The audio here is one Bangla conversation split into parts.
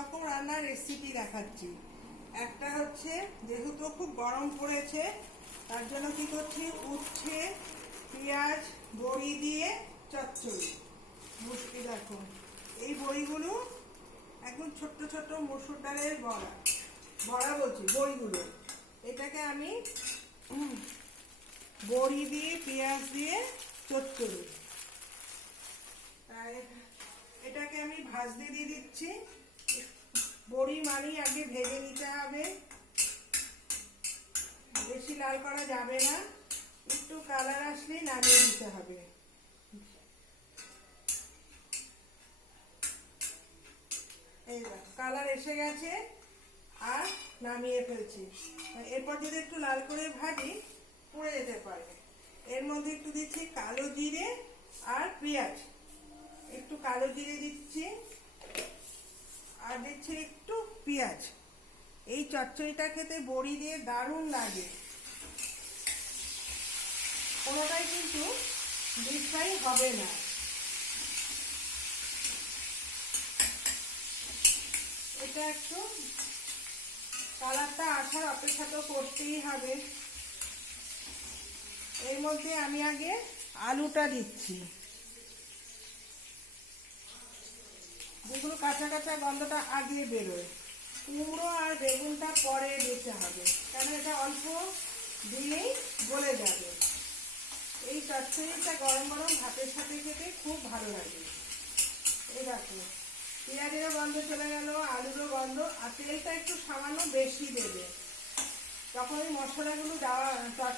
রকম রান্নার রেসিপি দেখাচ্ছি। একটা হচ্ছে, যেহেতু খুব গরম পড়েছে, তার জন্য কি করছি? উচ্ছে, পেঁয়াজ, বড়ি দিয়ে চচ্চড়ি। বুঝতে দেখো, এই বড়িগুলো একদম ছোট্ট ছোট্ট মসুর ডালের বড়া। বড়া বলছি, বড়িগুলো। এটাকে আমি বড়ি দিয়ে, পেঁয়াজ দিয়ে চচ্চড়ি। তাই এটাকে আমি ভাজতে দিয়ে দিচ্ছি। বড়ি মানি আগে ভেজে নিতে হবে। বেশি লাল করা যাবে না। একটু কালার আসলেই নামিয়ে নিতে হবে। কালার এসে গেছে আর নামিয়ে ফেলছি। এরপর যদি একটু লাল করে ভাজি, পুড়ে যেতে পারে। এর মধ্যে একটু দিচ্ছি কালো জিরে আর পেঁয়াজ। একটু কালো জিরে দিচ্ছি। আর দিচ্ছি একটু পেঁয়াজ। এই চচ্চড়িটা খেতে বড়ি দিয়ে দারুণ লাগে। কোনোটাই কিন্তু ফ্রাই হবে না। এটা একটু কালারটা আসার অপেক্ষা তো করতেই হবে। এর মধ্যে আমি আগে আলুটা দিচ্ছি। যেগুলো কাঁচা কাঁচা গন্ধটা আগে বেরোয়। কুমড়ো আর বেগুনটা পরে দিতে হবে কারণ এটা অল্প দিলেই গলে যাবে। এই চচ্চড়িটা গরম গরম ভাতের সাথে খেতে খুব ভালো লাগে। এই দেখো, পেঁয়াজেরও গন্ধ চলে গেল, আলুরও গন্ধ, আর তেলটা একটু সামান্য বেশি দেবে। তখন ওই মশলাগুলো দেওয়া,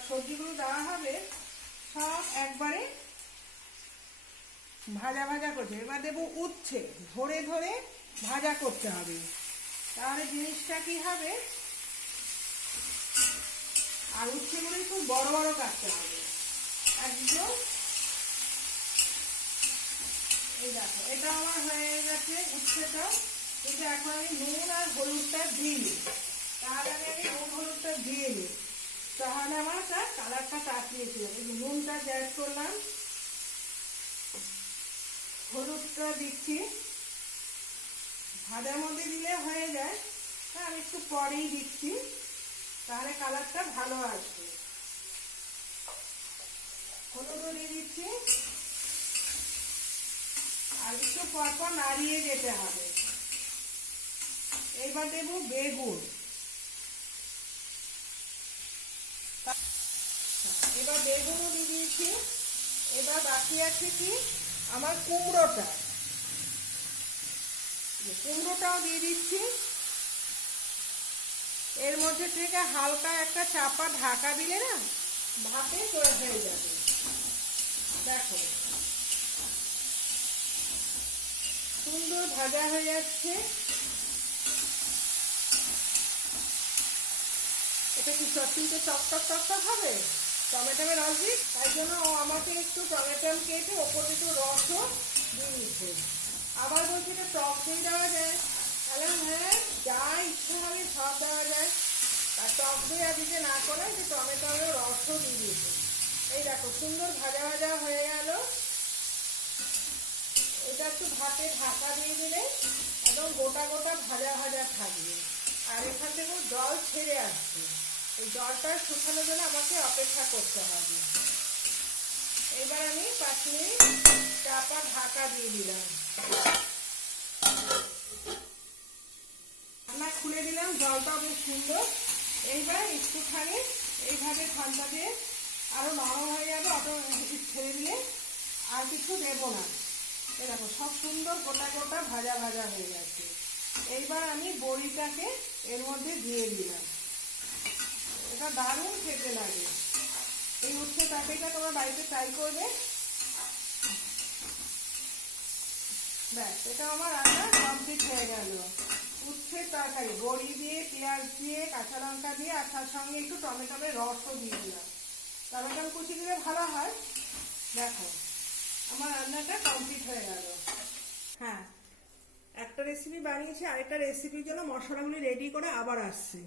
সবজিগুলো দেওয়া হবে, সব একবারে ভাজা ভাজা করছে। এবার দেবো উচ্ছে। ধরে ধরে ভাজা করতে হবে। তাহলে জিনিসটা কি হবে? আর উচ্ছেগুলো খুব বড় বড় কাটতে হবে। একদম। এই দেখো, এটা আমার হয়ে গেছে উচ্ছেটা। কিন্তু এখন আমি নুন আর হলুদটা দিই তার আগে আমি নুন হলুদটা দিয়ে নিই তাহলে আমার তার কালারটা তাকিয়েছিল নুনটা অ্যাড করলাম। হলুদটা দিচ্ছি। ভাজার মধ্যে দিলে হয়ে যায়। হ্যাঁ আমি একটু পরেই দিচ্ছি। তাহলে কালারটা ভালো আসবে। হলুদও দিয়ে দিচ্ছি। আর একটু পরপর নাড়িয়ে যেতে হবে। এবার দেব বেগুন। এবার বেগুনও দিয়ে দিয়েছি। এবার বাকি আছে কি? আমার কুমড়োটা। কুমড়োটাও দিয়ে দিচ্ছি। এর মধ্যে থেকে হালকা একটা চাপা ঢাকা দিলে না ভাপে চলে হয়ে যাবে। দেখো। সুন্দর ভাজা হয়ে যাচ্ছে। এটা কি সত্যিতে তো টক টক টক হবে? টমেটোমের রস দিই তাই জন্য ও আমাকে একটু টমেটো কেটে ওপরে একটু রসও দিয়ে দিচ্ছে। আবার বলছি এটা টক দই দেওয়া যায়। তাহলে হ্যাঁ যা ইচ্ছে হবে সব দেওয়া যায়। আর টক দই দিতে না করে যে টমেটোর রসও দিয়ে দিয়েছে। এই দেখো, সুন্দর ভাজা ভাজা হয়ে গেল। এটা একটু ভাতে ঢাকা দিয়ে দিলে একদম গোটা গোটা ভাজা ভাজা থাকবে। আর এখান থেকে জল ছেড়ে আসছে এই জলটা শুকানোর জন্য আমাকে অপেক্ষা করতে হবে। এবার আমি পাঁচ মিনিট চাপা ঢাকা দিয়ে দিলাম। রান্না খুলে দিলাম জলটা বেশ সুন্দর। এইবার একটুখানি এইভাবে ঠান্ডা দিয়ে আরও নরম হয়ে যাবে, অত ছেড়ে দিলে আর কিছু দেবো না। দেখো, সব সুন্দর গোটা গোটা ভাজা ভাজা হয়ে গেছে। এইবার আমি বড়িটাকে এর মধ্যে দিয়ে দিলাম। এটা দারুণ খেতে লাগে। এই উচ্ছে তরকারিটা তোমরা বাড়িতে ট্রাই করবে? ব্যাস, এটা আমার রান্না কমপ্লিট হয়ে গেল। উচ্ছের তরকারি, বড়ি দিয়ে, পেঁয়াজ দিয়ে, কাঁচা লঙ্কা দিয়ে, আর তার সঙ্গে একটু টমেটোর রসও দিয়ে দিলাম। টমেটো কুচি দিলে ভালো হয়। দেখো, আমার রান্নাটা কমপ্লিট হয়ে গেল। হ্যাঁ একটা রেসিপি বানিয়েছি, আরেকটা রেসিপির জন্য মশলাগুলি রেডি করে আবার আসছি।